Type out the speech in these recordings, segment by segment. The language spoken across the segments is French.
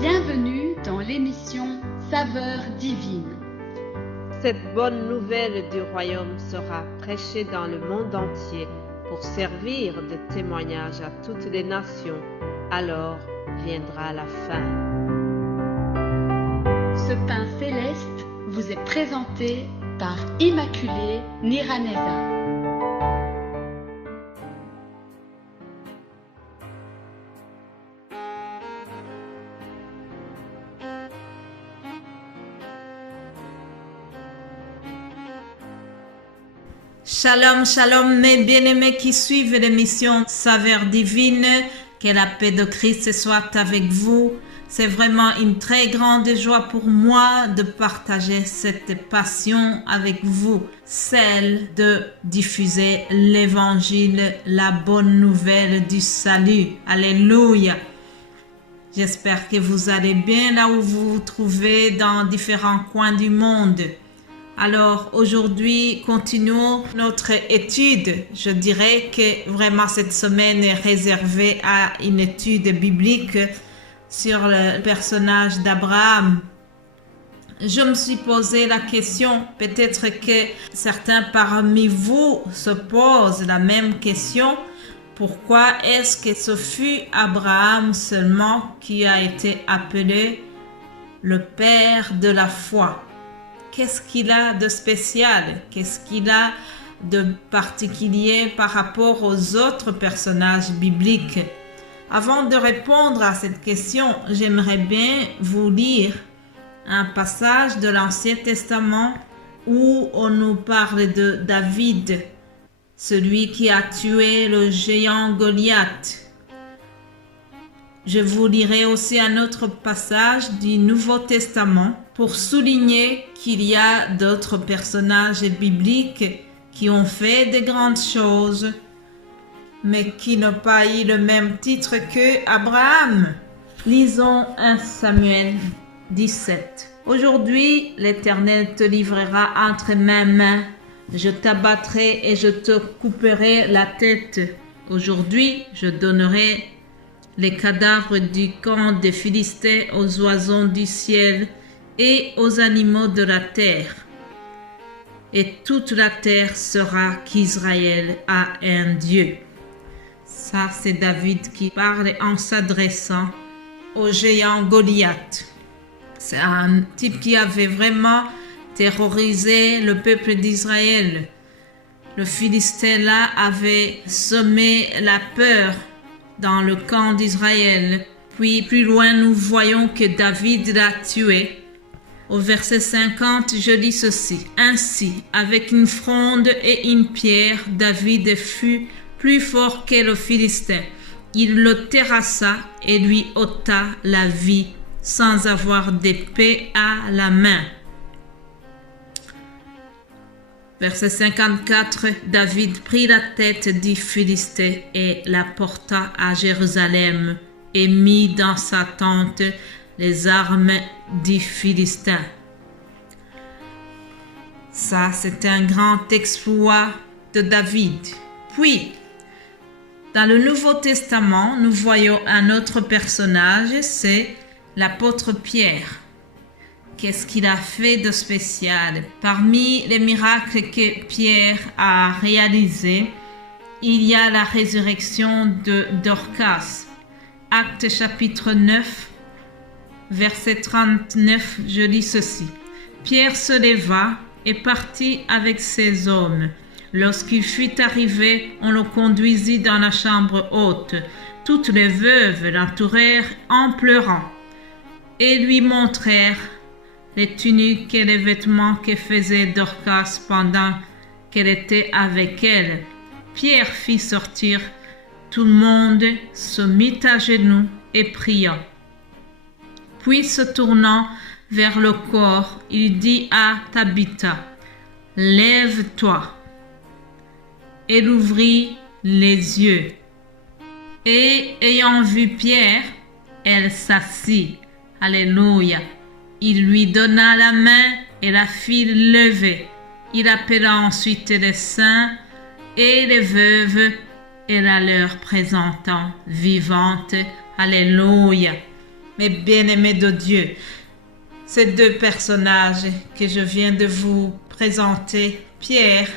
Bienvenue dans l'émission Saveurs divines. Cette bonne nouvelle du royaume sera prêchée dans le monde entier pour servir de témoignage à toutes les nations. Alors viendra la fin. Ce pain céleste vous est présenté par Immaculée Niraneza. Shalom, shalom, mes bien-aimés qui suivent l'émission Saveurs divines, que la paix de Christ soit avec vous. C'est vraiment une très grande joie pour moi de partager cette passion avec vous, celle de diffuser l'évangile, la bonne nouvelle du salut. Alléluia! J'espère que vous allez bien là où vous vous trouvez dans différents coins du monde. Alors aujourd'hui, continuons notre étude. Je dirais que vraiment cette semaine est réservée à une étude biblique sur le personnage d'Abraham. Je me suis posé la question, peut-être que certains parmi vous se posent la même question. Pourquoi est-ce que ce fut Abraham seulement qui a été appelé le père de la foi? Qu'est-ce qu'il a de spécial? Qu'est-ce qu'il a de particulier par rapport aux autres personnages bibliques? Avant de répondre à cette question, j'aimerais bien vous lire un passage de l'Ancien Testament où on nous parle de David, celui qui a tué le géant Goliath. Je vous lirai aussi un autre passage du Nouveau Testament pour souligner qu'il y a d'autres personnages bibliques qui ont fait de grandes choses, mais qui n'ont pas eu le même titre que Abraham. Lisons 1 Samuel 17. Aujourd'hui, l'Éternel te livrera entre mes mains. Je t'abattrai et je te couperai la tête. Aujourd'hui, je donnerai les cadavres du camp des Philistins aux oiseaux du ciel et aux animaux de la terre. Et toute la terre saura qu'Israël a un Dieu. Ça, c'est David qui parle en s'adressant au géant Goliath. C'est un type qui avait vraiment terrorisé le peuple d'Israël. Le Philistin là avait semé la peur dans le camp d'Israël. Puis plus loin, nous voyons que David l'a tué. Au verset 50, je lis ceci. Ainsi, avec une fronde et une pierre, David fut plus fort que le Philistin. Il le terrassa et lui ôta la vie sans avoir d'épée à la main. Verset 54, David prit la tête du Philistin et la porta à Jérusalem et mit dans sa tente les armes du Philistin. Ça, c'est un grand exploit de David. Puis, dans le Nouveau Testament, nous voyons un autre personnage, c'est l'apôtre Pierre. Qu'est-ce qu'il a fait de spécial? Parmi les miracles que Pierre a réalisés, il y a la résurrection de Dorcas. Actes chapitre 9, verset 39, je lis ceci. Pierre se leva et partit avec ses hommes. Lorsqu'il fut arrivé, on le conduisit dans la chambre haute. Toutes les veuves l'entourèrent en pleurant et lui montrèrent les tuniques et les vêtements que faisait Dorcas pendant qu'elle était avec elle. Pierre fit sortir tout le monde, se mit à genoux et pria. Puis se tournant vers le corps, il dit à Tabitha, « Lève-toi » Elle ouvrit les yeux. Et ayant vu Pierre, elle s'assit. Alléluia. Il lui donna la main et la fit lever. Il appela ensuite les saints et les veuves et la leur présentant vivantes. Alléluia. mes bien-aimés de Dieu. Ces deux personnages que je viens de vous présenter, Pierre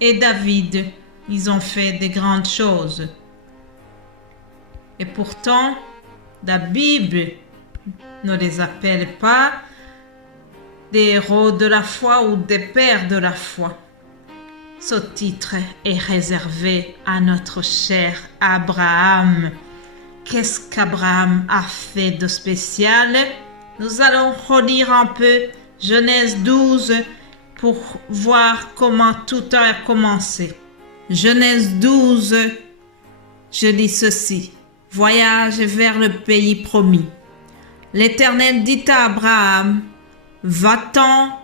et David, ils ont fait de grandes choses. Et pourtant, la Bible ne les appelle pas des héros de la foi ou des pères de la foi. Ce titre est réservé à notre cher Abraham. Qu'est-ce qu'Abraham a fait de spécial? Nous allons relire un peu Genèse 12 pour voir comment tout a commencé. Genèse 12, je lis ceci. Voyage vers le pays promis. L'Éternel dit à Abraham, va-t'en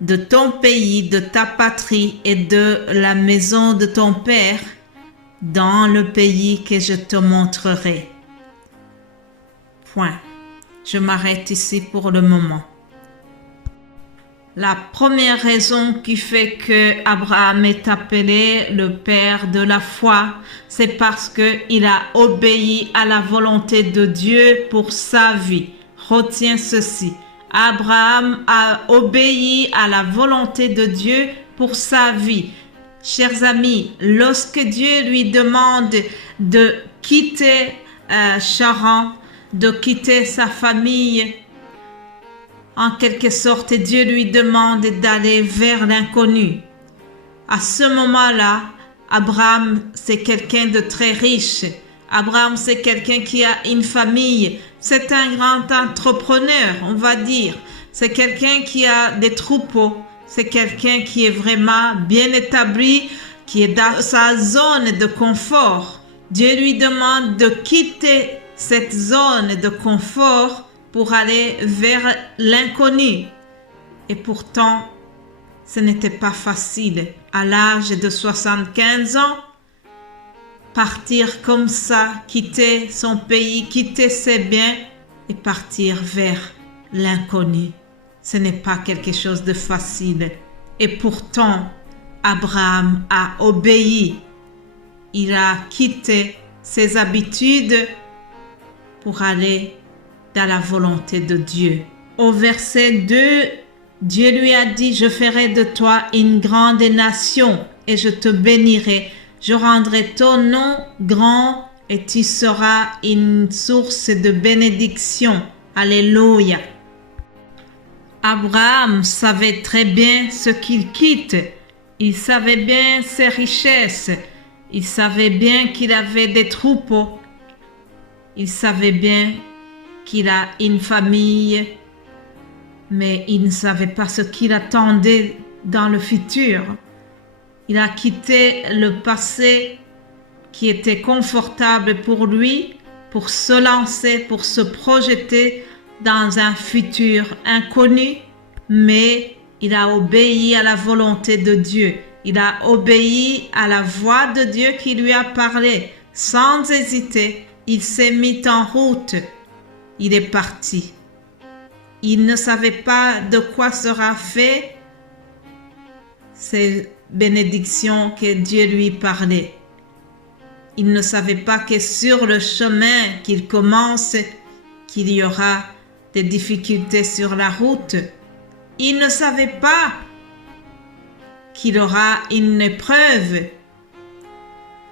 de ton pays, de ta patrie et de la maison de ton père dans le pays que je te montrerai. Point. Je m'arrête ici pour le moment. La première raison qui fait que Abraham est appelé le père de la foi, c'est parce qu'il a obéi à la volonté de Dieu pour sa vie. Retiens ceci. Abraham a obéi à la volonté de Dieu pour sa vie. Chers amis, lorsque Dieu lui demande de quitter Charan, de quitter sa famille, en quelque sorte, Dieu lui demande d'aller vers l'inconnu. À ce moment-là, Abraham, c'est quelqu'un de très riche. Abraham, c'est quelqu'un qui a une famille. C'est un grand entrepreneur, on va dire. C'est quelqu'un qui a des troupeaux. C'est quelqu'un qui est vraiment bien établi, qui est dans sa zone de confort. Dieu lui demande de quitter cette zone de confort pour aller vers l'inconnu. Et pourtant, ce n'était pas facile. À l'âge de 75 ans, partir comme ça, quitter son pays, quitter ses biens et partir vers l'inconnu. Ce n'est pas quelque chose de facile. Et pourtant, Abraham a obéi. Il a quitté ses habitudes pour aller dans la volonté de Dieu. Au verset 2, Dieu lui a dit, je ferai de toi une grande nation et je te bénirai. Je rendrai ton nom grand et tu seras une source de bénédiction. Alléluia. Abraham savait très bien ce qu'il quitte. Il savait bien ses richesses. Il savait bien qu'il avait des troupeaux. Il savait bien qu'il a une famille, mais il ne savait pas ce qu'il attendait dans le futur. Il a quitté le passé qui était confortable pour lui, pour se lancer, pour se projeter dans un futur inconnu, mais il a obéi à la volonté de Dieu. Il a obéi à la voix de Dieu qui lui a parlé. Sans hésiter, il s'est mis en route. Il est parti. Il ne savait pas de quoi sera fait ces bénédictions que Dieu lui parlait. Il ne savait pas que sur le chemin qu'il commence, qu'il y aura des difficultés sur la route. Il ne savait pas qu'il aura une épreuve.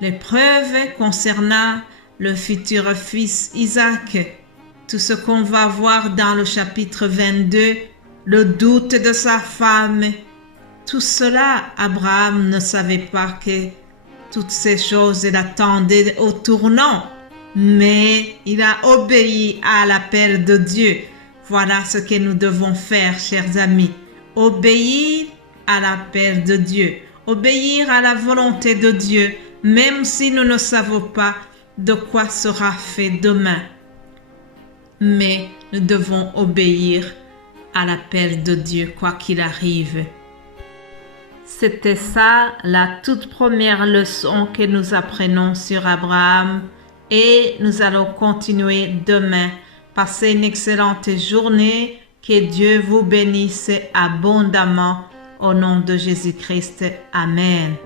L'épreuve concernant le futur fils Isaac. Tout ce qu'on va voir dans le chapitre 22, le doute de sa femme. Tout cela, Abraham ne savait pas que toutes ces choses l'attendaient au tournant. Mais il a obéi à l'appel de Dieu. Voilà ce que nous devons faire, chers amis. Obéir à l'appel de Dieu. Obéir à la volonté de Dieu, même si nous ne savons pas de quoi sera fait demain. Mais nous devons obéir à l'appel de Dieu, quoi qu'il arrive. C'était ça la toute première leçon que nous apprenons sur Abraham et nous allons continuer demain. Passez une excellente journée. Que Dieu vous bénisse abondamment au nom de Jésus-Christ. Amen.